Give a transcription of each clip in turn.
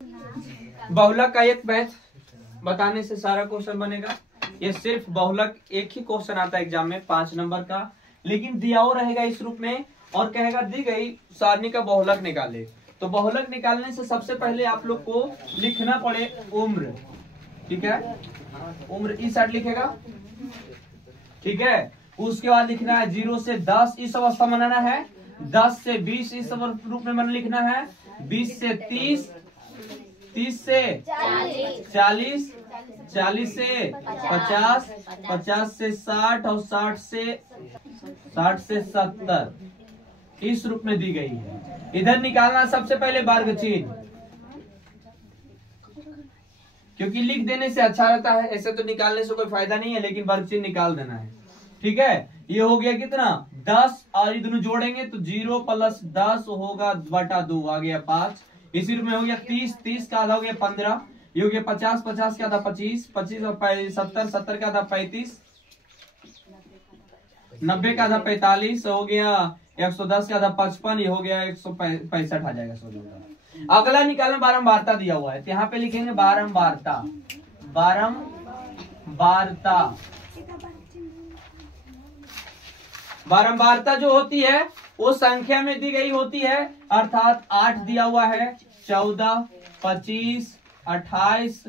बहुलक का एक मैथ बताने से सारा क्वेश्चन बनेगा। ये सिर्फ बहुलक एक ही क्वेश्चन आता है एग्जाम में 5 नंबर का, लेकिन दिया हुआ रहेगा इस रूप में और कहेगा दी गई सारणी का बहुलक निकाले। तो बहुलक निकालने से सबसे पहले आप लोग को लिखना पड़े उम्र, ठीक है, उम्र इस साइड लिखेगा, ठीक है। उसके बाद लिखना है 0 से 10 इस अवस्था में बनाना है, 10 से 20 इस रूप में मन लिखना है, 20 से 30, 30 से 40, 40 से 50, 50 से 60 और 60 से 70 इस रूप में दी गई है। इधर निकालना सबसे पहले वर्ग चिन्ह, क्योंकि लिख देने से अच्छा रहता है, ऐसे तो निकालने से कोई फायदा नहीं है, लेकिन वर्ग चिन्ह निकाल देना है, ठीक है। ये हो गया कितना 10 और ये दोनों जोड़ेंगे तो 0 + 10 होगा बटा 2 आ गया 5। इसी रूप में हो गया 30, 30 का आधा हो गया 15, ये हो गया 50, 50 का आधा 25, 25 और 70, 70 का आधा 35, 90 का आधा 45 हो गया, 110 का आधा 55, ये हो गया 165 आ जाएगा 100। अगला निकालना बारंबारता दिया हुआ है, तो यहाँ पे लिखेंगे बारंबारता। बारंबारता, बारंबारता जो होती है वो संख्या में दी गई होती है, अर्थात 8 दिया हुआ है, 14, 25, 28,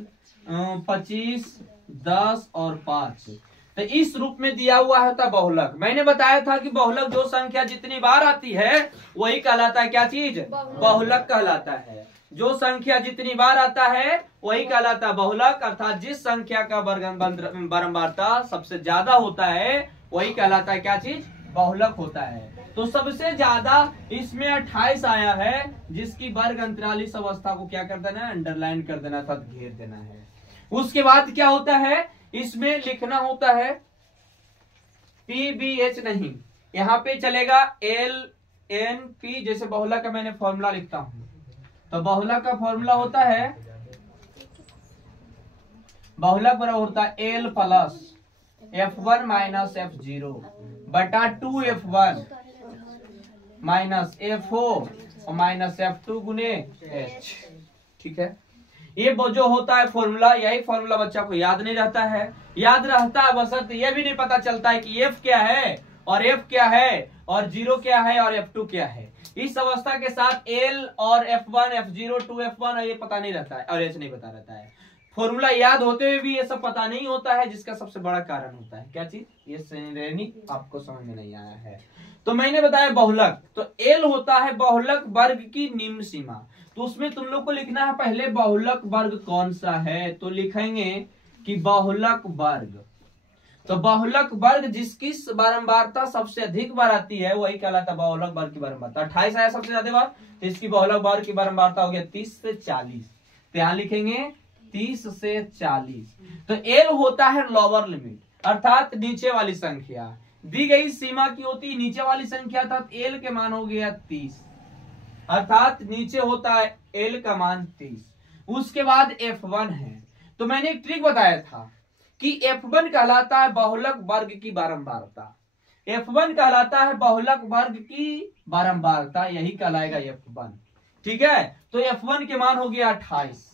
25, 10 और 5, तो इस रूप में दिया हुआ है बहुलक। मैंने बताया था कि बहुलक जो संख्या जितनी बार आती है वही कहलाता है क्या चीज, बहुलक कहलाता है। जो संख्या जितनी बार आता है वही कहलाता है बहुलक, अर्थात जिस संख्या का बारंबारता सबसे ज्यादा होता है वही कहलाता है क्या चीज, बहुलक होता है। तो सबसे ज्यादा इसमें 28 आया है, जिसकी वर्ग अंतराल इस अवस्था को क्या कर देना है, अंडरलाइन कर देना था, घेर देना है। उसके बाद क्या होता है, इसमें लिखना होता है PBH नहीं, यहाँ पे चलेगा LNP। जैसे बहुलक का मैंने फॉर्मूला लिखता हूं, तो बहुलक का फॉर्मूला होता है, बहुलक बराबर होता है L + F1 - F0 बटा 2F1 - F0 - F2 गुने H, ठीक है। ये जो होता है फॉर्मूला, यही फॉर्मूला बच्चा को याद नहीं रहता है, याद रहता है बशर्ते ये भी नहीं पता चलता है कि F क्या है और F क्या है और 0 क्या है और F2 क्या है। इस अवस्था के साथ L और F1, F0, 2F1 ये पता नहीं रहता है और H नहीं पता रहता है। फॉर्मूला याद होते हुए भी ये सब पता नहीं होता है, जिसका सबसे बड़ा कारण होता है क्या चीज, ये श्रेणी आपको समझ में नहीं आया है। तो मैंने बताया बहुलक, तो L होता है बहुलक वर्ग की निम्न सीमा। तो उसमें तुम लोग को लिखना है पहले बहुलक वर्ग कौन सा है, तो लिखेंगे कि बहुलक वर्ग। तो बहुलक वर्ग जिसकी बारंबारता सबसे अधिक बार आती है वही कहलाता है बहुलक वर्ग की बारंबारता। 28 आया सबसे ज्यादा बार, तो इसकी बहुलक वर्ग की बारंबारता हो गया 30 से 40, तो यहाँ लिखेंगे 30 से 40। तो L होता है लोअर लिमिट, अर्थात नीचे वाली संख्या, दी गई सीमा की होती नीचे वाली संख्या, अर्थात L के मान हो गया 30, अर्थात नीचे होता है L का मान 30। उसके बाद F1 है, तो मैंने एक ट्रिक बताया था कि F1 कहलाता है बहुलक वर्ग की बारंबारता, F1 कहलाता है बहुलक वर्ग की बारंबारता, यही कहलाएगा F1, ठीक है। तो F1 के मान हो गया 28।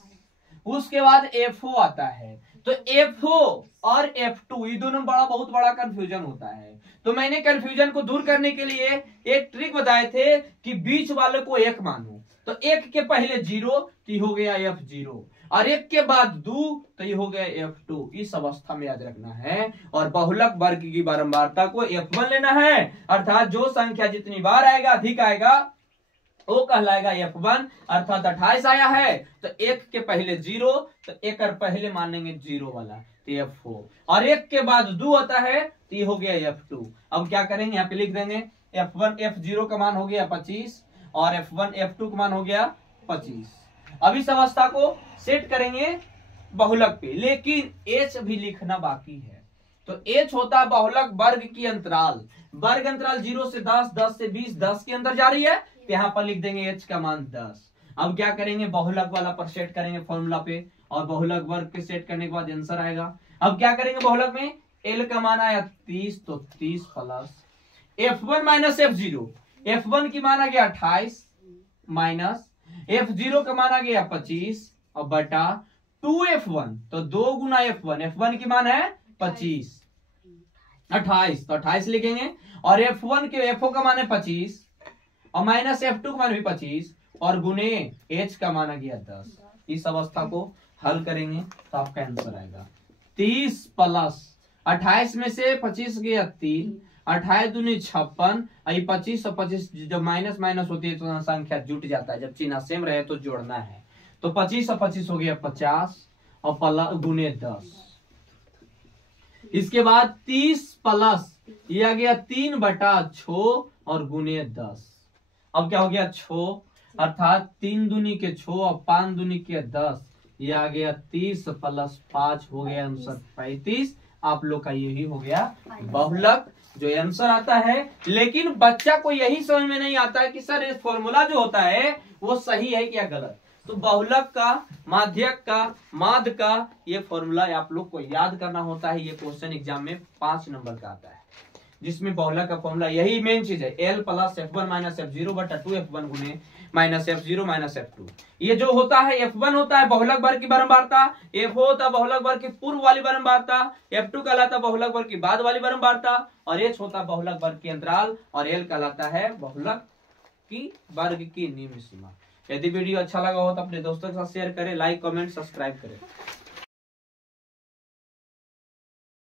उसके बाद F0 आता है, तो F0 और F2 ये दोनों बहुत बड़ा कंफ्यूजन होता है। तो मैंने कंफ्यूजन को दूर करने के लिए एक ट्रिक बताए थे कि बीच वाले को 1 मानो, तो 1 के पहले 0 तो ये हो गया F0 और 1 के बाद 2 तो ये हो गया F2। इस अवस्था में याद रखना है और बहुलक वर्ग की बारंबारता को F1 लेना है, अर्थात जो संख्या जितनी बार आएगा अधिक आएगा वो कहलाएगा F1, अर्थात 28 आया है तो 1 के पहले 0 तो 1 और पहले मानेंगे 0 वाला, तो F4 और 1 के बाद 2 आता है तो ये हो गया F2। अब क्या करेंगे, यहाँ पे लिख देंगे F1 F0 का मान हो गया 25 और F1 F2 का मान हो गया 25। अब इस अवस्था को सेट करेंगे बहुलक पे, लेकिन H भी लिखना बाकी है। तो H होता है बहुलक वर्ग की अंतराल, वर्ग अंतराल 0 से 10, 10 से 20, 10 के अंदर जा रही है, तो यहाँ पर लिख देंगे H का मान 10। अब क्या करेंगे, बहुलक वाला पर सेट करेंगे फॉर्मूला पे और बहुलक वर्ग पे सेट करने के बाद आंसर आएगा। अब क्या करेंगे, बहुलक में L का मान आया 30, तो 30 प्लस F1 - F0, F1 की मान आ गया 28 माइनस F0 का मान आ गया 25 और बटा 2F1, तो 2 गुना F1, F1 की मान है 25 28, तो 28 लिखेंगे। और F1 के FO का मान है 25 और माइनस F2 का मान भी 25 और गुने H का मान आ गया 10। इस अवस्था को हल करेंगे तो आपका आंसर आएगा 30 प्लस 28 में से 25 गया 3, 28 दूनी 56, 25 और 25 जब माइनस माइनस होती है तो संख्या जुट जाता है, जब चिन्ह सेम रहे तो जोड़ना है। तो 25 और 25 हो गया 50 और गुने 10। इसके बाद 30 प्लस ये आ गया 3 बटा 6 और गुने 10। अब क्या हो गया 6 अर्थात 3 दूनी के 6 और 5 दूनी के 10, ये आ गया 30 प्लस 5 हो गया आंसर 35। आप लोग का यही हो गया बहुलक जो आंसर आता है। लेकिन बच्चा को यही समझ में नहीं आता है कि सर ये फॉर्मूला जो होता है वो सही है क्या गलत। तो बहुलक का, माध्यक का, माध्य का ये फॉर्मूला आप लोग को याद करना होता है। ये क्वेश्चन एग्जाम में 5 नंबर का आता है, जिसमें बहुलक का फॉर्मूला यही मेन चीज है, L plus F1 minus F0 बटा 2F1 गुने माइनस F0 माइनस F2। ये जो होता है F1 होता है बहुलक वर्ग की बारंबारता, F0 होता है बहुलक वर्ग की पूर्व वाली बारंबारता, F2 कहलाता बहुलक वर्ग की बाद वाली बारंबारता और H होता है बहुलक वर्ग की अंतराल और L कहलाता है बहुलक की वर्ग की निम्न सीमा। यदि वीडियो अच्छा लगा हो तो अपने दोस्तों के साथ शेयर करें, लाइक कमेंट सब्सक्राइब करें।